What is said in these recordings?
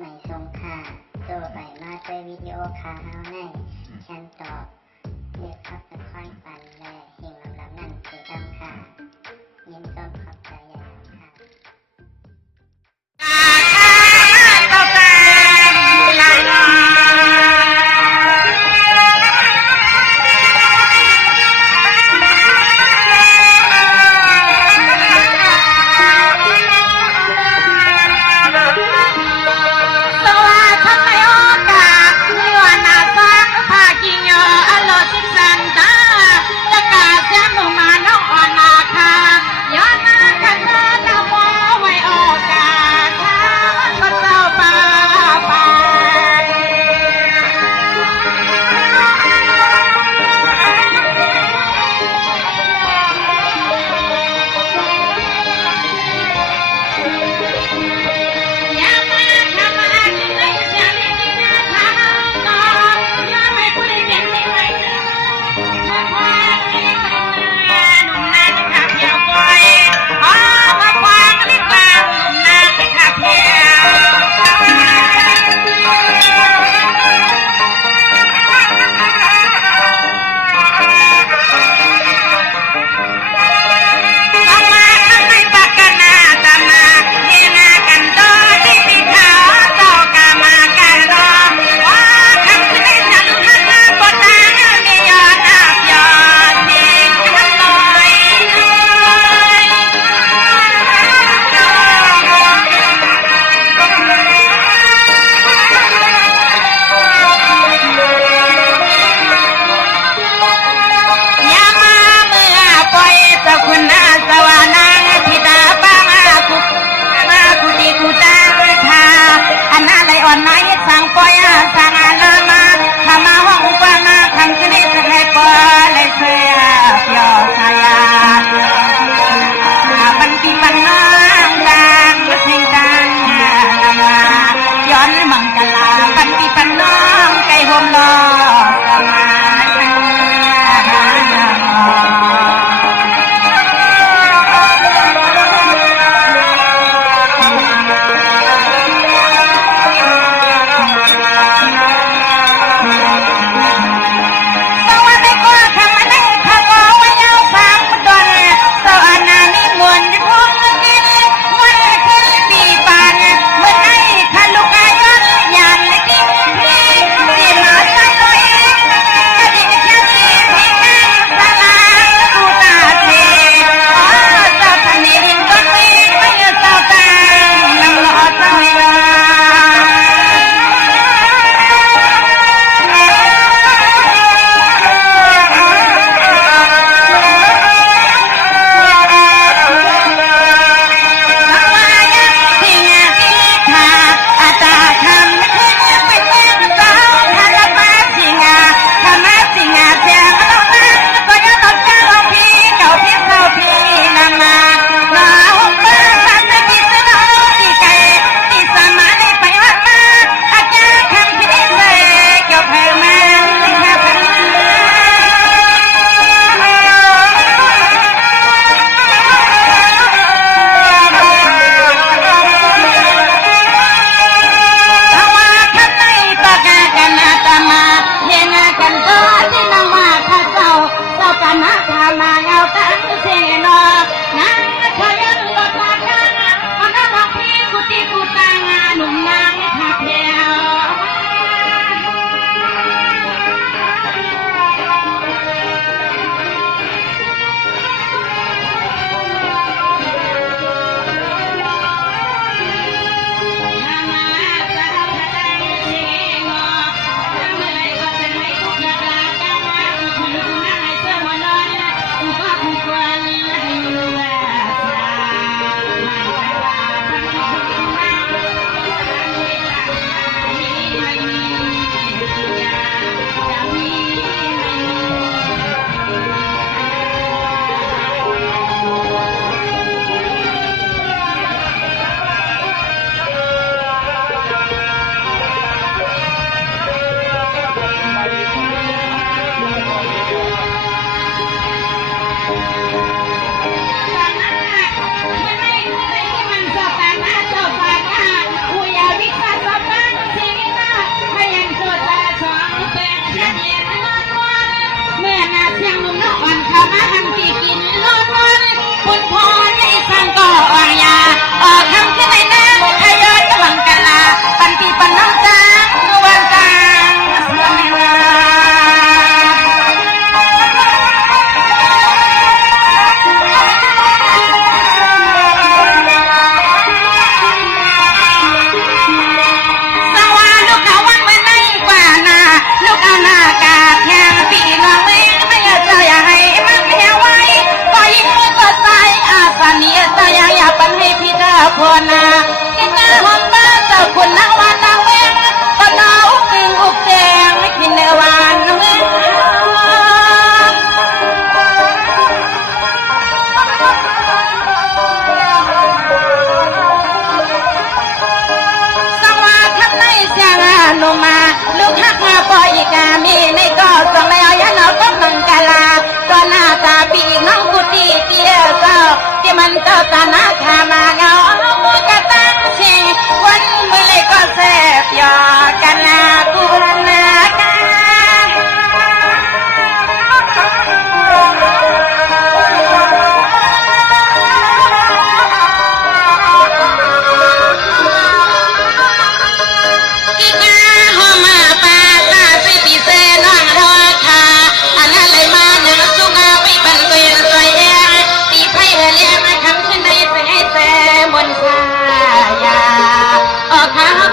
ไม่ทรงค่าตัวใบมาด้วยวิดีโอคาเฮาในฉันตอบเลือกขับเป็นค่อยปันและเฮงลำนั่นคือดำค่ะยินต้นขอบใจอย่างค่ะเ กามีไม่ก็ส่งแล้วยันเอาก็มังกลาก็หน้าตาปีน้องกุฏิเตี้ยเจ้าที่มันเจ้าตาหน้าขามาเงามุกะตั้งชิงวันเมื่อไรก็แซ่บยอกันนากูนากา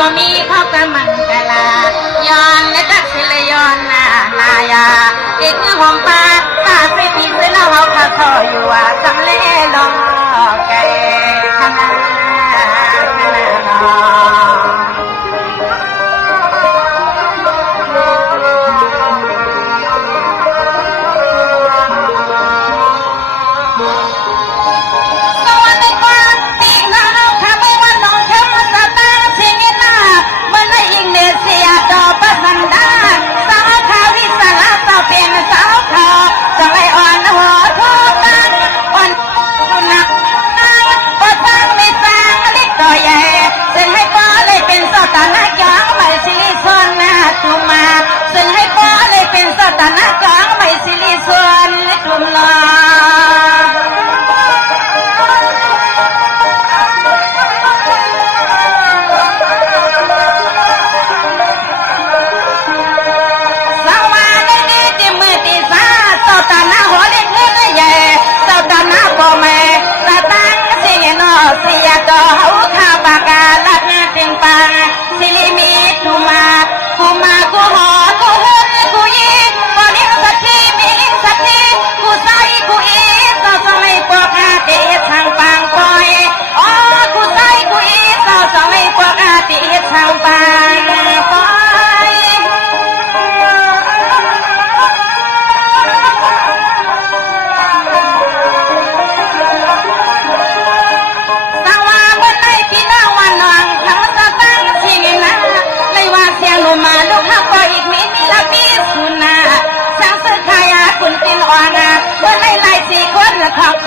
ก็มีเขากำมันกะลาย้อนและจักสิเลยย้อนหน้านายาอีกเมื่อหอมปาตาสิปีเสนาเขาก็คอยอยู่ว่าสำเร็จลงไก่ขนาดตาหน้ากลางไม่สิริส่วนกลุ่มลาสวาในนี้ที่มือที่สาเจ้าตาหน้าหัวเล็กเล็กใหญ่เจ้าตาหน้าพ่อแม่ตาตั้งเสียนอเสียต่อหูข้าวปากาลัดเต็งปังสิริมีกูมากูหอกูหุ่นกูยิงกูนิ่งสักทีมีสักทีกูใส่กูอีเจ้าสมัยพวกอาเตทางปางปอยอ๋อกูใส่กูอีเจ้าสมัยพวกอาเตทางปางปอยสังว่าวันไหนพี่น้องวันนองทำจะตั้งชิงนะเลยว่าเสียงลมมาลูกหักปอยอีกมีละปีสุนาสังสึกขายาคุณกินอ่อนวันไหนไล่สี่คน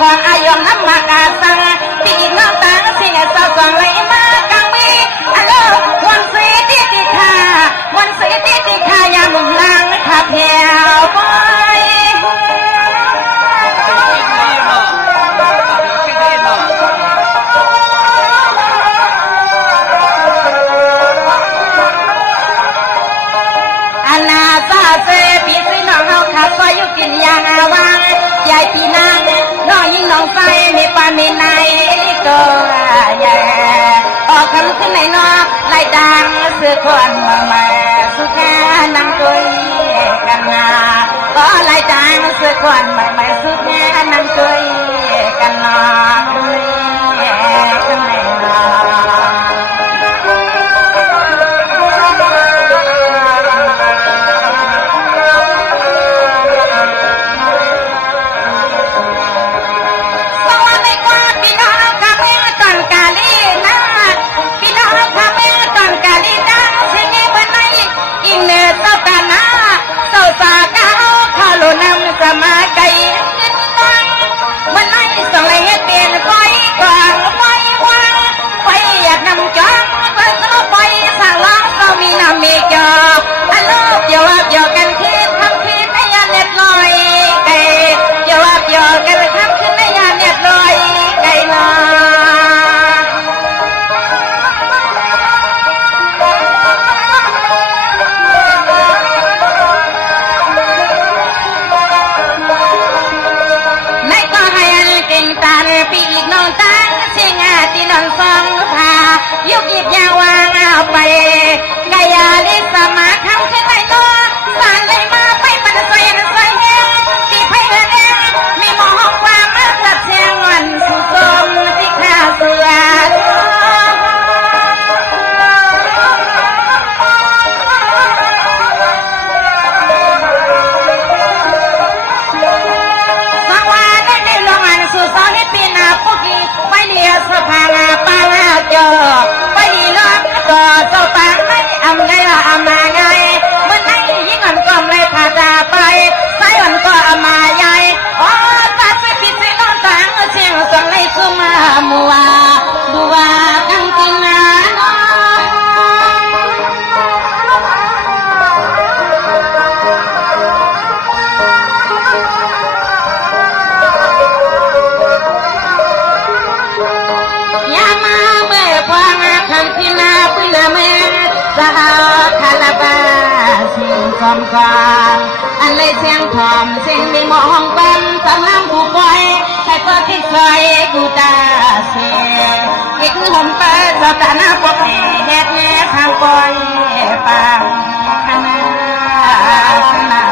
ของอายมน้ำมากาสังพี่น้องตั้งชิงสาวสองเลยมากังมีฮัลโหลวันสีติคาวันสีติคายามุมนางขับแถวไปซอยยุกินยางอาวางยายปีนางน้องยิ่งน้องไฟมีปานมีนายก็ใหญ่ออกคำขึ้นในนอไล่ดังเสือควันมาสุขานางตุยกันนาก็ไล่ดังเสือควันมาสุขานางตุยกันนาข้างในนา มาไกลมันไม่ส่งเลยเตียนไฟ อมกองอันเลยเสียงทอมเสียงมีมองเป็นสำลังผู้ป่วยให้เปิดที่ซอยกูตาเสียอีกหุ่มเปิดสตาหน้าปกเฮ็ดแง่ข้างปอยปังขนาขนา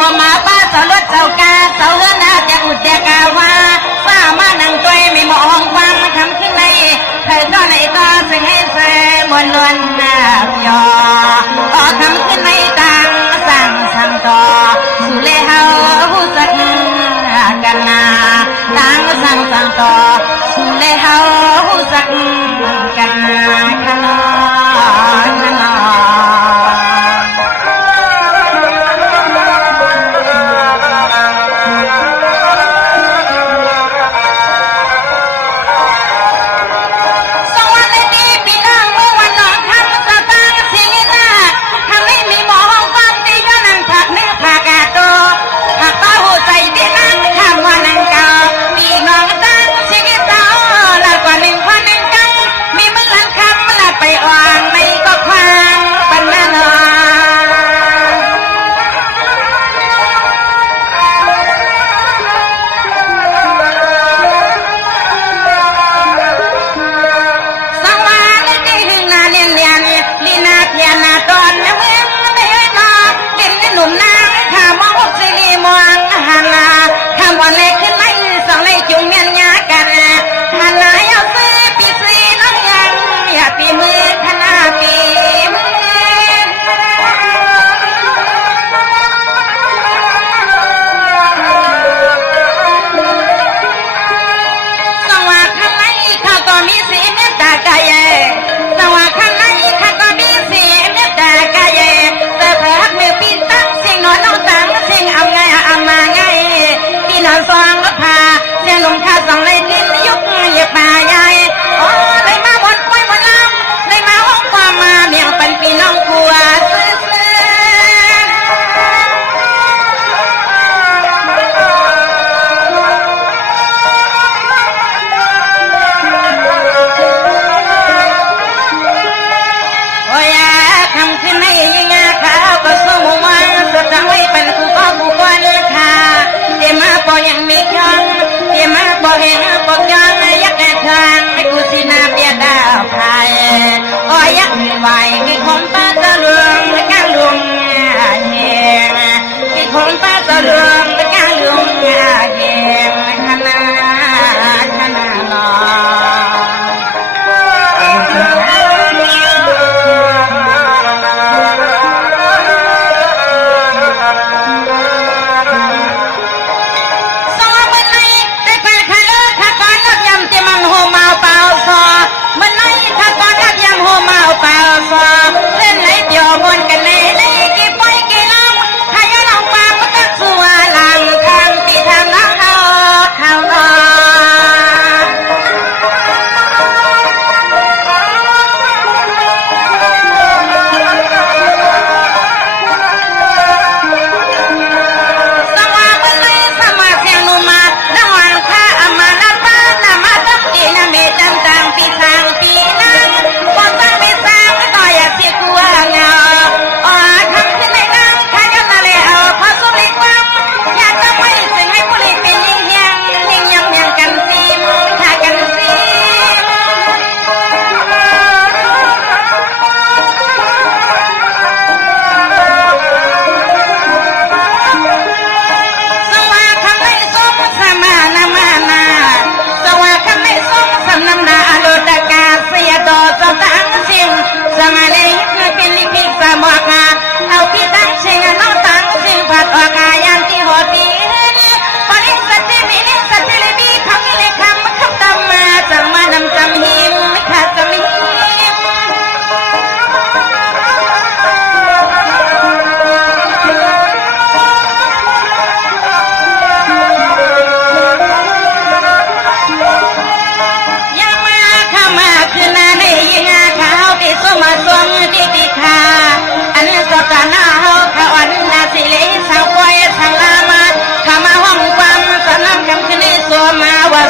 หัวมาป้าสลดเจ้ากาเสาเฮือนาจะอุดจะกาวาป้ามานั่งตัวไม่มองความคำขึ้นในเธอก็ไหนก็สิ่งให้เสมวนลวนนาบยอต่อคำขึ้นในต่างสั่งสั่งต่อสุเลเฮาหูสักกันนาต่างสั่งสั่งต่อสุเลเฮาหูสักกันนาขนอขนอ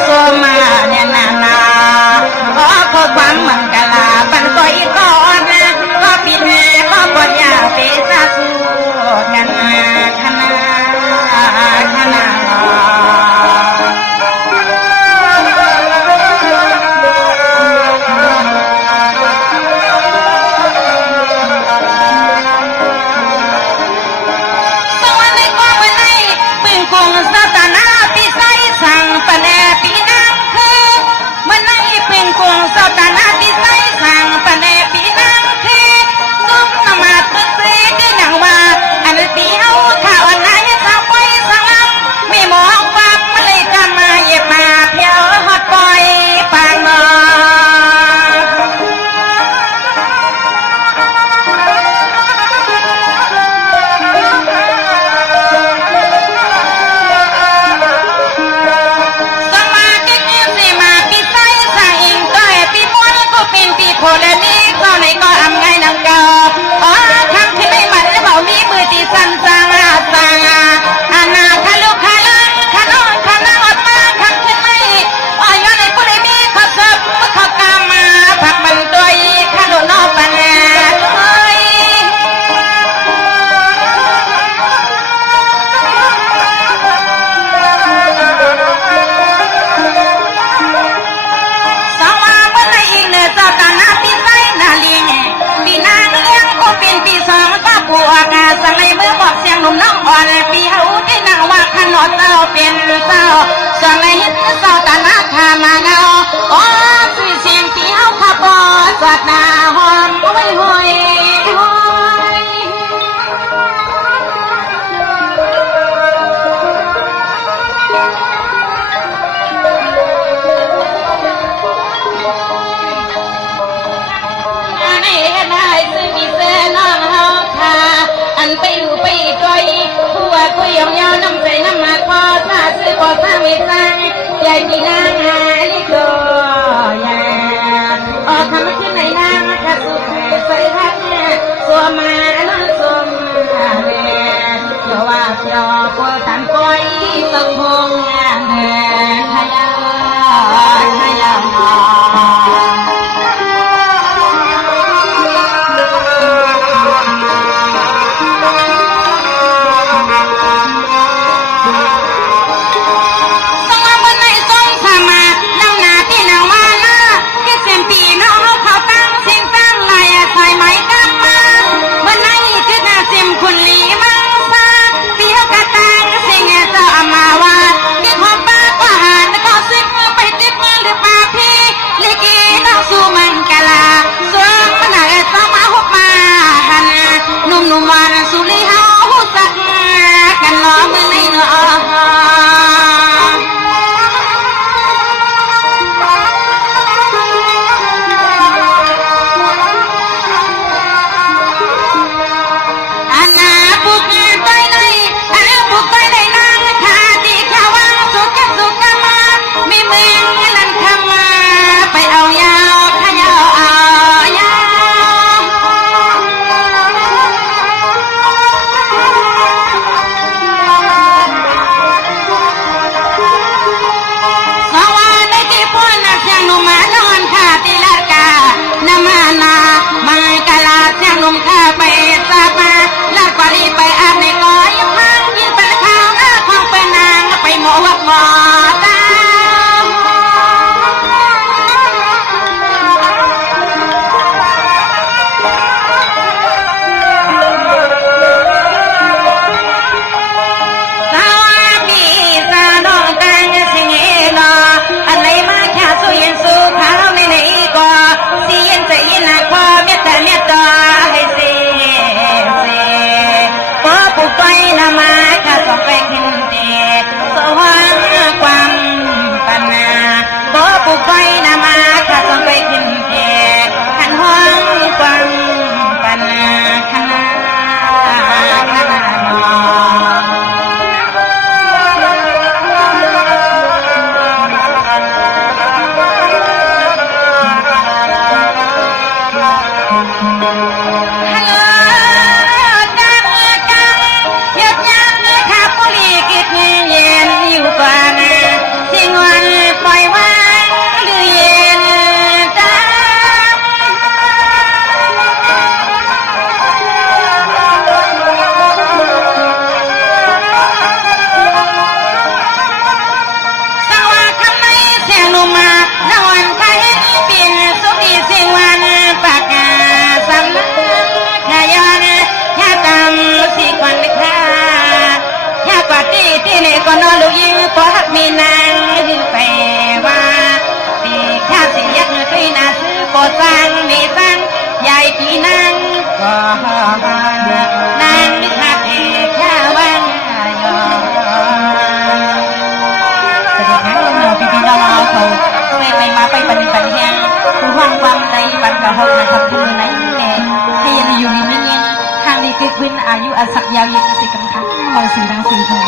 ตัวมาเนี่ยนาขอความมันกะลาปันก็อีกก่อนก็ปิดก็ปนยาเปซาสูกันขนาโคเดนี้ก็ในก็อำไงนังกาอ๋อคำที่ไม่มันแล้วบอกมีมือที่สั่นสังอานาคาลุคาลังคานอนคานาอดมาคำที่ไม่อ๋อย้อนในผู้ใดมีข้อสอบข้อกามาผักมันตัวอีคาลุนอปันผู้อากาศสั่งให้มือบอกเสียงหนุ่มน้องอ่อนปีเฮาที่นั่งว่าขนอเต้าเป็นเต้าสั่งให้เห็นเต้าตาหน้าทามาเงาอ๋อสื่อเสียงปีเฮาขับบ่สอดหน้าหอมห้อยห้อยไปอยู่ไปตัวอีกผู้ว่ากูยองยาวน้ำใจน้ำมาพอถ้าซื้อพอถ้าไม่สั่งใหญ่ปีนางหาลิโกยาออกทำขึ้นในนางกระสุนใส่ทักตัวมาน้ำส้มเวเกี่ยวว่าเกี่ยวกูตันก้อยต้องพงงานขยา ลูกยิงตัวหักมีนางแปลว่าตีข้าเสียกด้วยนาซื้อก่อสร้างมีสร้างใหญ่ปีนางก็นางนึกหาเอกข้าวังยอสวัสดีค่ะน้องพี่น้องเขาไม่มาไปปฏิบัติงานคือว่างความในบันกะหงทำบุญในแม่ที่ยังอยู่ในนี้ทางนี้คือคุณอายุอาศักยาวยิ่งสิกันค่ะขอสื่อดังสื่อทอง